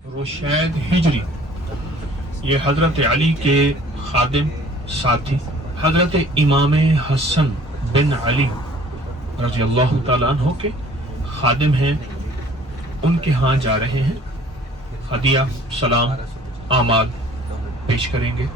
रुशैद हिजरी, ये हज़रत अली के खादिम साथी हज़रत इमाम हसन बिन अली रज़ी अल्लाह तआला अन्हु के खादिम हैं। उनके यहाँ जा रहे हैं, हदिया सलाम आमाल पेश करेंगे।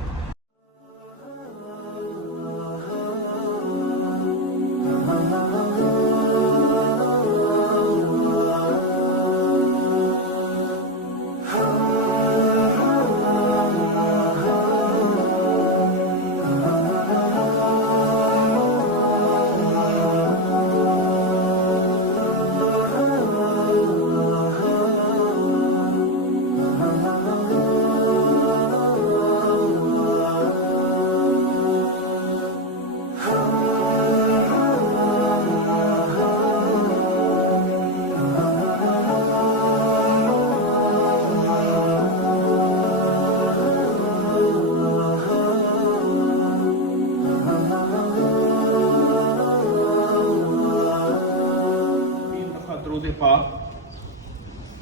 पाक,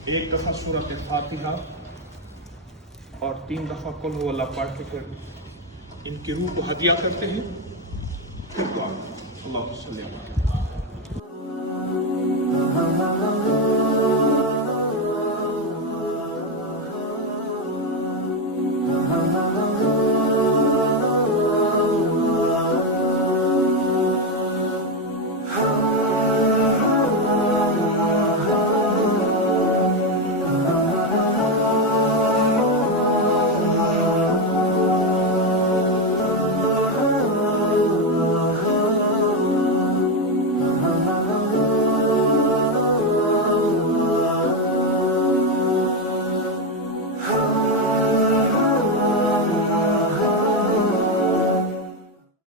एक दफा सूरत फातिहा और 3 दफा कुल हुवल्लाह पढ़ के फिर इनकी रूह को हदिया करते हैं। फिर अल्लाह सल्लल्लाहु अलैहि वसल्लम।